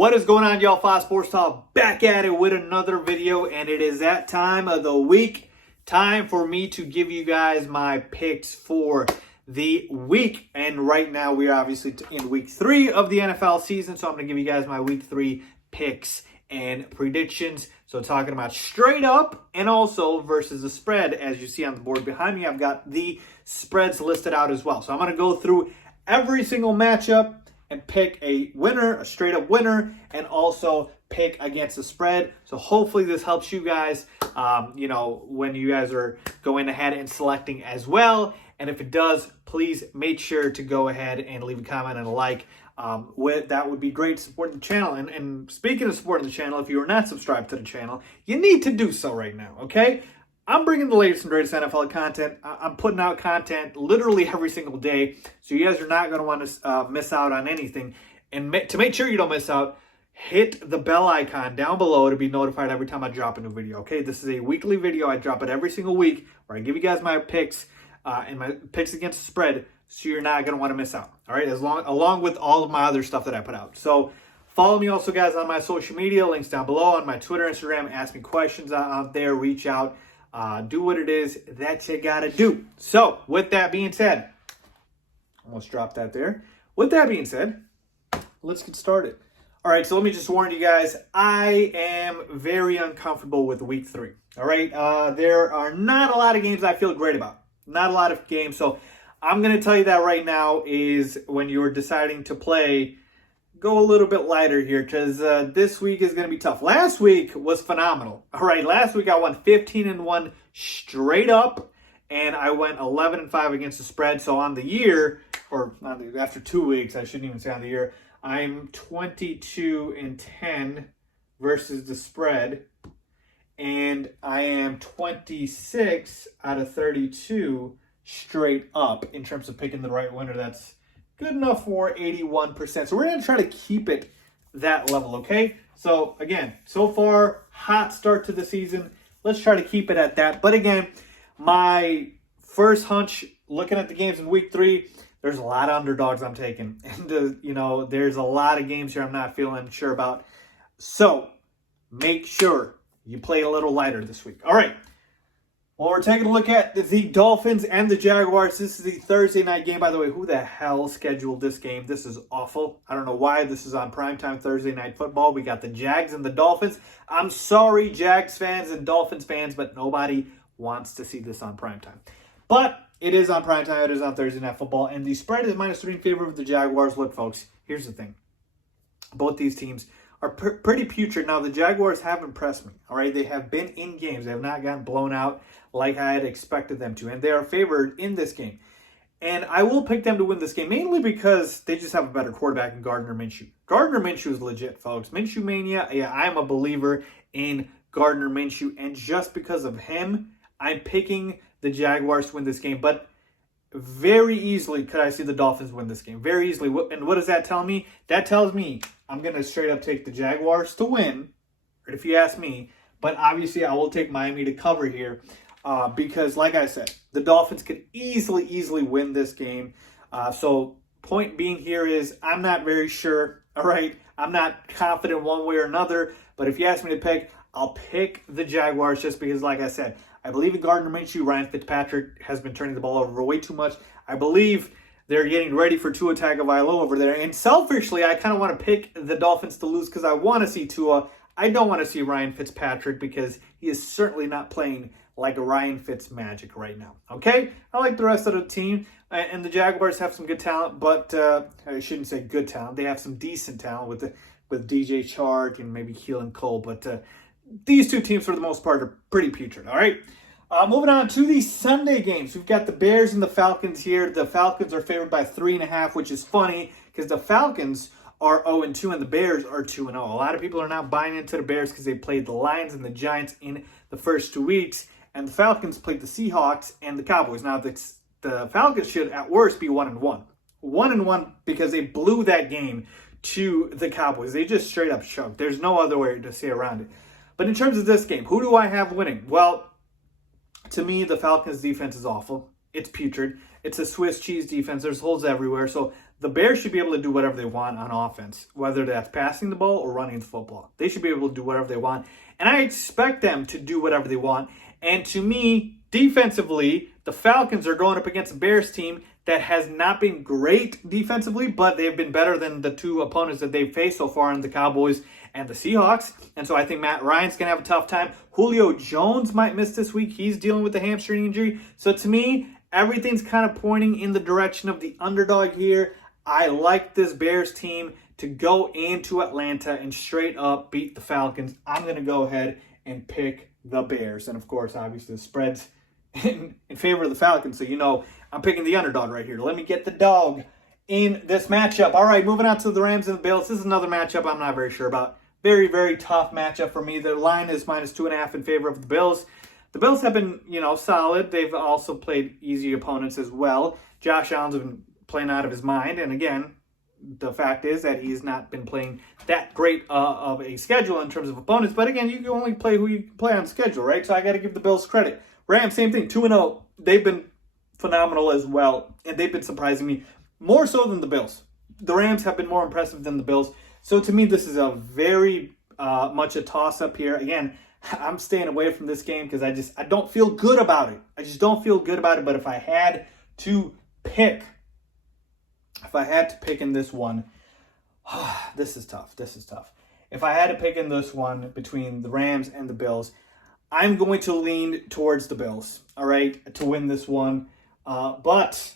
What is going on, y'all? FaizSportsTalk back at it with another video, and it is that time of the week. Time for me to give you guys my picks for the week. And right now, we are obviously in week 3 of the NFL season, so I'm going to give you guys my week 3 picks and predictions. So talking about straight up and also versus the spread. As you see on the board behind me, I've got the spreads listed out as well. So I'm going to go through every single matchup and pick a winner, a straight up winner, and also pick against the spread. So hopefully this helps you guys, when you guys are going ahead and selecting as well. And if it does, please make sure to go ahead and leave a comment and a like. That would be great to support the channel. And speaking of supporting the channel, if you are not subscribed to the channel, you need to do so right now, okay? I'm bringing the latest and greatest NFL content. I'm putting out content literally every single day. So you guys are not going to want to miss out on anything. And to make sure you don't miss out, hit the bell icon down below to be notified every time I drop a new video. Okay, this is a weekly video. I drop it every single week where I give you guys my picks and my picks against the spread. So you're not going to want to miss out. All right, along with all of my other stuff that I put out. So follow me also, guys, on my social media. Links down below on my Twitter, Instagram. Ask me questions out there. Reach out. Do what it is that you gotta do. So, with that being said, almost dropped that there. With that being said, let's get started. All right, so let me just warn you guys, I am very uncomfortable with week 3. All right, there are not a lot of games I feel great about. Not a lot of games. So, I'm going to tell you that right now is when you're deciding to play, go a little bit lighter here because this week is going to be tough. Last week was phenomenal. All right, last week I went 15-1 straight up, and I went 11-5 against the spread. So on the year, or after 2 weeks, I shouldn't even say on the year, I'm 22-10 versus the spread, and I am 26 out of 32 straight up in terms of picking the right winner. That's good enough for 81%. So we're going to try to keep it that level, okay? So, again, so far, hot start to the season. Let's try to keep it at that. But, again, my first hunch, looking at the games in week 3, there's a lot of underdogs I'm taking. And, there's a lot of games here I'm not feeling sure about. So, make sure you play a little lighter this week. All right. Well, we're taking a look at the Dolphins and the Jaguars. This is the Thursday night game. By the way, who the hell scheduled this game? This is awful. I don't know why this is on primetime Thursday night football. We got the Jags and the Dolphins. I'm sorry, Jags fans and Dolphins fans, but nobody wants to see this on primetime. But it is on primetime. It is on Thursday night football. And the spread is -3 in favor of the Jaguars. Look, folks, here's the thing. Both these teams are pretty putrid. Now, the Jaguars have impressed me, all right? They have been in games. They have not gotten blown out like I had expected them to, and they are favored in this game. And I will pick them to win this game, mainly because they just have a better quarterback in Gardner Minshew. Gardner Minshew is legit, folks. Minshew Mania, yeah, I'm a believer in Gardner Minshew, and just because of him, I'm picking the Jaguars to win this game. But very easily could I see the Dolphins win this game. Very easily. And what does that tell me? That tells me I'm going to straight up take the Jaguars to win, right, if you ask me. But obviously I will take Miami to cover here because, like I said, the Dolphins could easily win this game. So point being here is I'm not very sure, all right? I'm not confident one way or another. But if you ask me to pick, I'll pick the Jaguars just because, like I said, I believe in Gardner Minshew. Ryan Fitzpatrick has been turning the ball over way too much. I believe they're getting ready for Tua Tagovailoa over there. And selfishly, I kind of want to pick the Dolphins to lose because I want to see Tua. I don't want to see Ryan Fitzpatrick because he is certainly not playing like a Ryan Fitz magic right now. Okay? I like the rest of the team. And the Jaguars have some good talent, but I shouldn't say good talent. They have some decent talent with DJ Chark and maybe Keelan Cole. But these two teams, for the most part, are pretty putrid. All right? Moving on to the Sunday games. We've got the Bears and the Falcons here. The Falcons are favored by 3.5, which is funny because the Falcons are 0-2 and the Bears are 2-0. A lot of people are not buying into the Bears because they played the Lions and the Giants in the first 2 weeks, and the Falcons played the Seahawks and the Cowboys. Now, the Falcons should at worst be 1-1. 1-1 because they blew that game to the Cowboys. They just straight up choked. There's no other way to say around it. But in terms of this game, who do I have winning? Well, to me, the Falcons' defense is awful. it's putrid. It's a Swiss cheese defense. There's holes everywhere. So the Bears should be able to do whatever they want on offense, whether that's passing the ball or running the football. They should be able to do whatever they want. And I expect them to do whatever they want. And to me, defensively, the Falcons are going up against a Bears team that has not been great defensively, but they've been better than the two opponents that they've faced so far in the Cowboys and the Seahawks. And so I think Matt Ryan's going to have a tough time. Julio Jones might miss this week. He's dealing with a hamstring injury. So to me, everything's kind of pointing in the direction of the underdog here. I like this Bears team to go into Atlanta and straight up beat the Falcons. I'm going to go ahead and pick the Bears. And of course, obviously, the spread's in favor of the Falcons. So, you know, I'm picking the underdog right here. Let me get the dog in this matchup. All right, moving on to the Rams and the Bills. This is another matchup I'm not very sure about. Very, very tough matchup for me. The line is -2.5 in favor of the Bills. The Bills have been, you know, solid. They've also played easy opponents as well. Josh Allen's been playing out of his mind. And again, the fact is that he's not been playing that great of a schedule in terms of opponents. But again, you can only play who you play on schedule, right? So I got to give the Bills credit. Rams, same thing, 2-0. They've been phenomenal as well. And they've been surprising me more so than the Bills. The Rams have been more impressive than the Bills. So to me, this is a very much a toss-up here. Again, I'm staying away from this game because I don't feel good about it. I just don't feel good about it. But if I had to pick in this one, this is tough. This is tough. If I had to pick in this one between the Rams and the Bills, I'm going to lean towards the Bills, all right, to win this one. But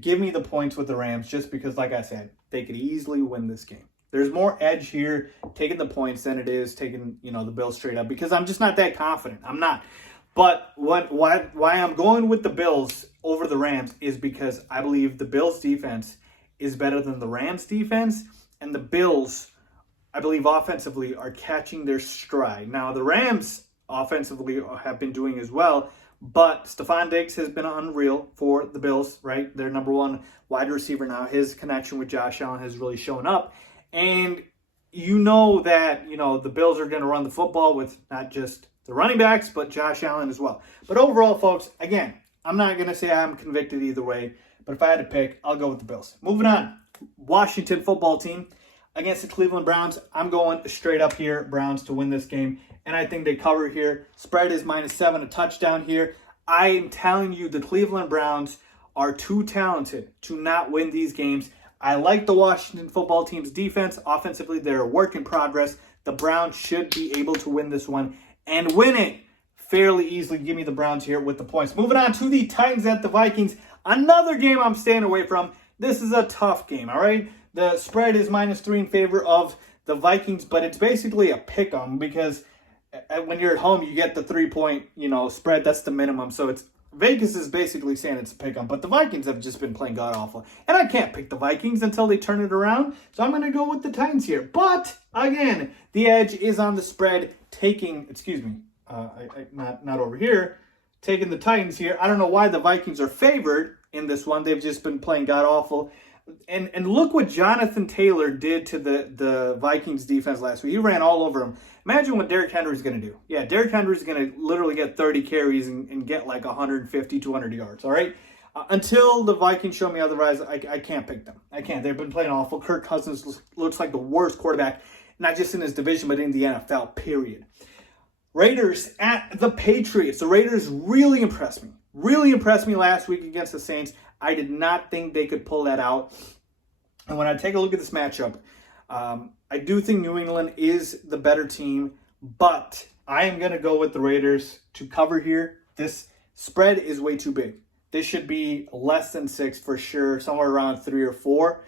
give me the points with the Rams just because, like I said, they could easily win this game. There's more edge here taking the points than it is taking, you know, the Bills straight up because I'm just not that confident. I'm not. But why I'm going with the Bills over the Rams is because I believe the Bills defense is better than the Rams defense, and the Bills, I believe offensively, are catching their stride. Now, the Rams offensively have been doing as well, but Stephon Diggs has been unreal for the Bills, right? Their number one wide receiver now. His connection with Josh Allen has really shown up. And you know that, you know, the Bills are going to run the football with not just the running backs, but Josh Allen as well. But overall, folks, again, I'm not going to say I'm convicted either way, but if I had to pick, I'll go with the Bills. Moving on, Washington football team against the Cleveland Browns. I'm going straight up here, Browns to win this game, and I think they cover here. Spread is -7, a touchdown here. I am telling you, the Cleveland Browns are too talented to not win these games. I like the Washington football team's defense. Offensively, they're a work in progress. The Browns should be able to win this one and win it fairly easily. Give me the Browns here with the points. Moving on to the Titans at the Vikings. Another game I'm staying away from. This is a tough game, all right? The spread is -3 in favor of the Vikings, but it's basically a pick 'em because when you're at home, you get the 3-point, you know, spread. That's the minimum. So it's Vegas is basically saying it's a pick 'em, but the Vikings have just been playing god-awful. And I can't pick the Vikings until they turn it around, so I'm going to go with the Titans here. But, again, the edge is on the spread, not over here, taking the Titans here. I don't know why the Vikings are favored in this one. They've just been playing god-awful. And look what Jonathan Taylor did to the Vikings defense last week. He ran all over them. Imagine what Derrick Henry's going to do. Yeah, Derrick Henry's going to literally get 30 carries and get like 150, 200 yards, all right? Until the Vikings show me otherwise, I can't pick them. I can't. They've been playing awful. Kirk Cousins looks like the worst quarterback, not just in his division, but in the NFL, period. Raiders at the Patriots. The Raiders really impressed me. Really impressed me last week against the Saints. I did not think they could pull that out. And when I take a look at this matchup, I do think New England is the better team, but I am going to go with the Raiders to cover here. This spread is way too big. This should be less than 6 for sure, somewhere around 3 or 4.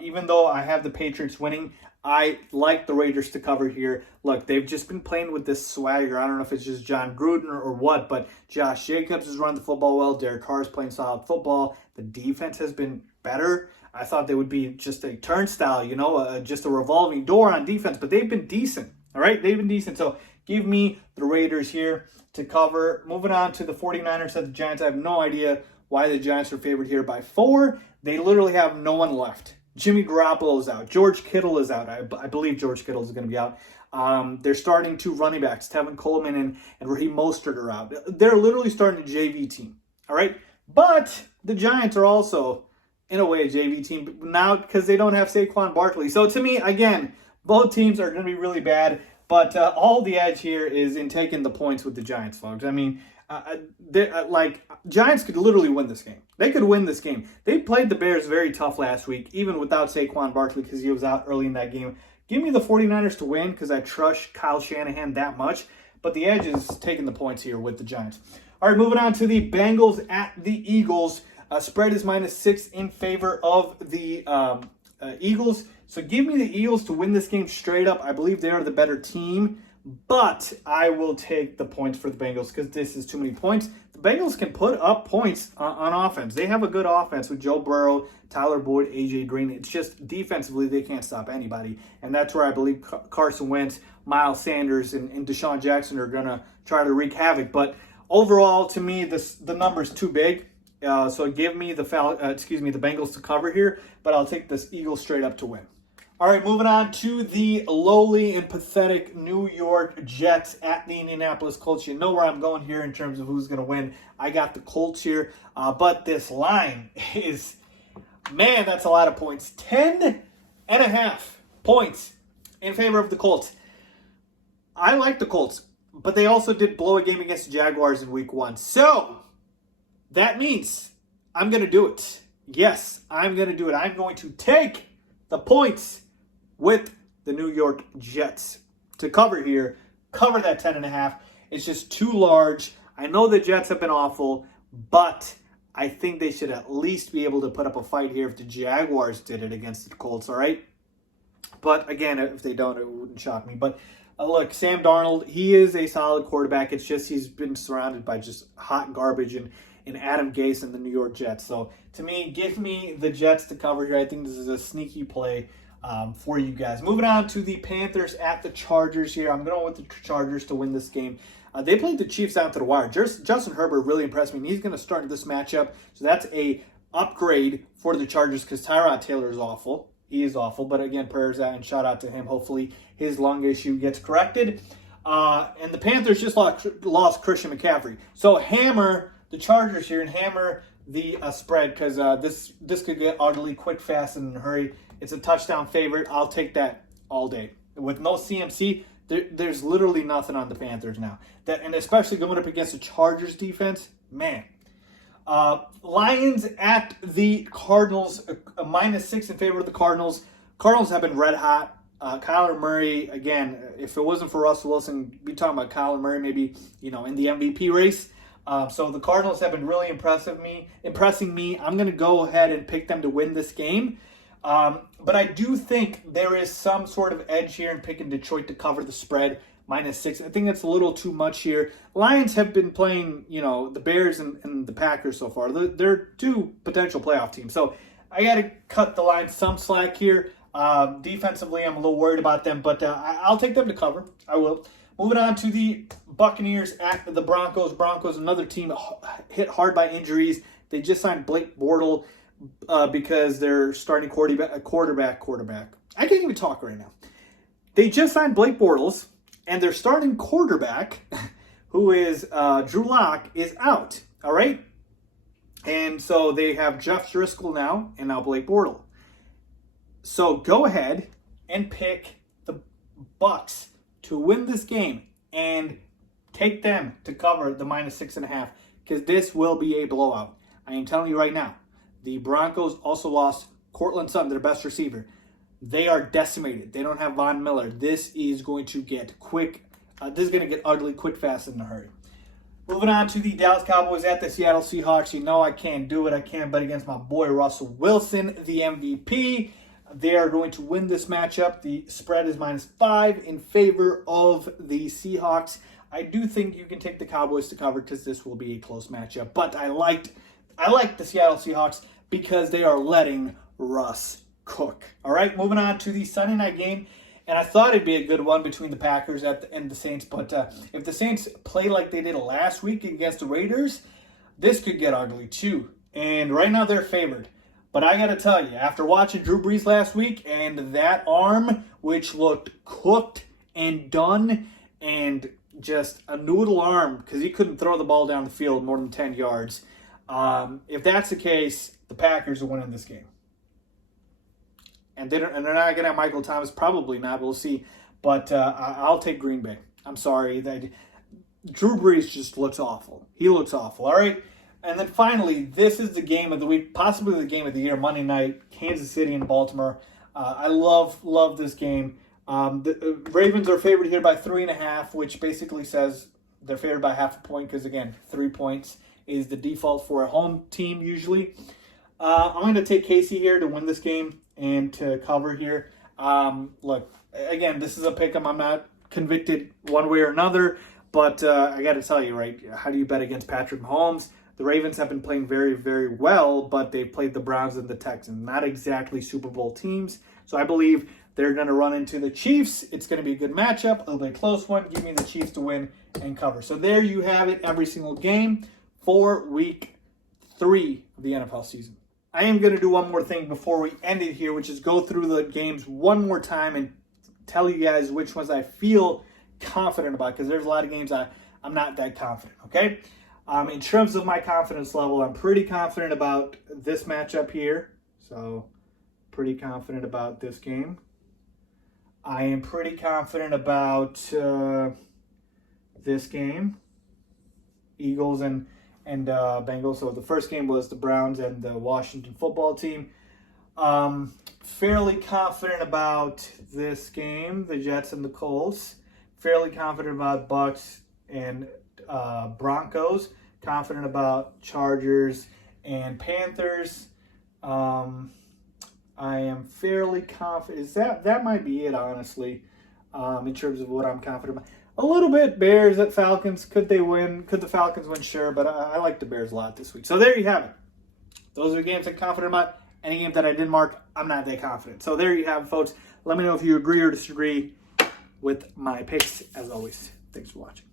Even though I have the Patriots winning, I like the Raiders to cover here. Look, they've just been playing with this swagger. I don't know if it's just John Gruden or what, but Josh Jacobs has run the football well. Derek Carr is playing solid football. The defense has been better. I thought they would be just a turnstile, you know, just a revolving door on defense, but they've been decent, all right? They've been decent. So give me the Raiders here to cover. Moving on to the 49ers at the Giants. I have no idea why the Giants are favored here by 4. They literally have no one left. Jimmy Garoppolo is out. George Kittle is out. I believe George Kittle is going to be out. They're starting 2 running backs. Tevin Coleman and Raheem Mostert are out. They're literally starting a JV team. All right? But the Giants are also, in a way, a JV team now because they don't have Saquon Barkley. So to me, again, both teams are going to be really bad. But all the edge here is in taking the points with the Giants, folks. I mean, Giants could literally win this game. They could win this game. They played the Bears very tough last week, even without Saquon Barkley because he was out early in that game. Give me the 49ers to win because I trust Kyle Shanahan that much. But the edge is taking the points here with the Giants. All right, moving on to the Bengals at the Eagles. Spread is -6 in favor of the Eagles. So give me the Eagles to win this game straight up. I believe they are the better team. But I will take the points for the Bengals because this is too many points. The Bengals can put up points on offense. They have a good offense with Joe Burrow, Tyler Boyd, A.J. Green. It's just defensively they can't stop anybody. And that's where I believe Carson Wentz, Miles Sanders, and Deshaun Jackson are going to try to wreak havoc. But overall, to me, the number is too big. So give me the Bengals to cover here. But I'll take this Eagles straight up to win. All right, moving on to the lowly and pathetic New York Jets at the Indianapolis Colts. You know where I'm going here in terms of who's going to win. I got the Colts here, but this line is, man, that's a lot of points. 10.5 points in favor of the Colts. I like the Colts, but they also did blow a game against the Jaguars in week 1. So that means I'm going to do it. Yes, I'm going to do it. I'm going to take the points with the New York Jets to cover here. Cover that 10.5. It's just too large. I know the Jets have been awful, but I think they should at least be able to put up a fight here if the Jaguars did it against the Colts, all right? But again, if they don't, it wouldn't shock me. But look, Sam Darnold, he is a solid quarterback. It's just he's been surrounded by just hot garbage and Adam Gase and the New York Jets. So to me, give me the Jets to cover here. I think this is a sneaky play for you guys. Moving on to the Panthers at the Chargers here. I'm going with the Chargers to win this game. They played the Chiefs down to the wire. Justin Herbert really impressed me, and he's going to start in this matchup. So that's a upgrade for the Chargers because Tyrod Taylor is awful. He is awful, but again, prayers out and shout out to him. Hopefully his lung issue gets corrected. And the Panthers just lost Christian McCaffrey. So hammer the Chargers here and hammer the spread because this could get ugly quick, fast, and in a hurry. It's a touchdown favorite. I'll take that all day. With no CMC, there's literally nothing on the Panthers now. And especially going up against the Chargers defense, man. Lions at the Cardinals, a -6 in favor of the Cardinals. Cardinals have been red hot. Kyler Murray, again, if it wasn't for Russell Wilson, we'd be talking about Kyler Murray maybe, in the MVP race. So the Cardinals have been really impressing me. I'm going to go ahead and pick them to win this game. But I do think there is some sort of edge here in picking Detroit to cover the spread, -6. I think that's a little too much here. Lions have been playing, the Bears and the Packers so far. They're two potential playoff teams. So I got to cut the Lions some slack here. Defensively, I'm a little worried about them, but I'll take them to cover. I will. Moving on to the Buccaneers at the Broncos. Broncos, another team hit hard by injuries. They just signed Blake Bortles because they're starting quarterback. I can't even talk right now. They just signed Blake Bortles, and their starting quarterback, who is Drew Lock, is out. All right? And so they have Jeff Driscoll now, and now Blake Bortles. So go ahead and pick the Bucs to win this game and take them to cover the -6.5 because this will be a blowout. I am telling you right now. The Broncos also lost Cortland Sutton, their best receiver. They are decimated. They don't have Von Miller. This is going to get quick. This is going to get ugly quick, fast, in a hurry. Moving on to the Dallas Cowboys at the Seattle Seahawks. You know I can't do it. I can't bet against my boy Russell Wilson, the MVP. They are going to win this matchup. The spread is -5 in favor of the Seahawks. I do think you can take the Cowboys to cover because this will be a close matchup. But I like the Seattle Seahawks because they are letting Russ cook. All right, moving on to the Sunday night game. And I thought it'd be a good one between the Packers and the Saints. But if the Saints play like they did last week against the Raiders, this could get ugly too. And right now they're favored. But I got to tell you, after watching Drew Brees last week and that arm, which looked cooked and done and just a noodle arm because he couldn't throw the ball down the field more than 10 yards, If that's the case, the Packers are winning this game. And they're not going to have Michael Thomas. Probably not. We'll see. But I'll take Green Bay. I'm sorry. Drew Brees just looks awful. He looks awful. All right? And then finally, this is the game of the week, possibly the game of the year, Monday night, Kansas City and Baltimore. I love this game. The Ravens are favored here by 3.5, which basically says they're favored by half a point because, again, 3 points is the default for a home team usually. I'm going to take Casey here to win this game and to cover here. Look, again, this is a pick 'em. I'm not convicted one way or another, but I got to tell you, right, how do you bet against Patrick Mahomes? The Ravens have been playing very, very well, but they've played the Browns and the Texans. Not exactly Super Bowl teams. So I believe they're going to run into the Chiefs. It's going to be a good matchup. It'll be a close one. Give me the Chiefs to win and cover. So there you have it, every single game for week 3 of the NFL season. I am going to do one more thing before we end it here, which is go through the games one more time and tell you guys which ones I feel confident about, because there's a lot of games I'm not that confident, okay? In terms of my confidence level, I'm pretty confident about this matchup here. So, pretty confident about this game. I am pretty confident about this game. Eagles and Bengals. So, the first game was the Browns and the Washington football team. Fairly confident about this game, the Jets and the Colts. Fairly confident about Bucks and Broncos. Confident about Chargers and Panthers. I am fairly confident. That might be it, honestly, in terms of what I'm confident about. A little bit Bears at Falcons. Could they win? Could the Falcons win? Sure, but I like the Bears a lot this week. So there you have it. Those are the games I'm confident about. Any game that I didn't mark, I'm not that confident. So there you have it, folks. Let me know if you agree or disagree with my picks. As always, thanks for watching.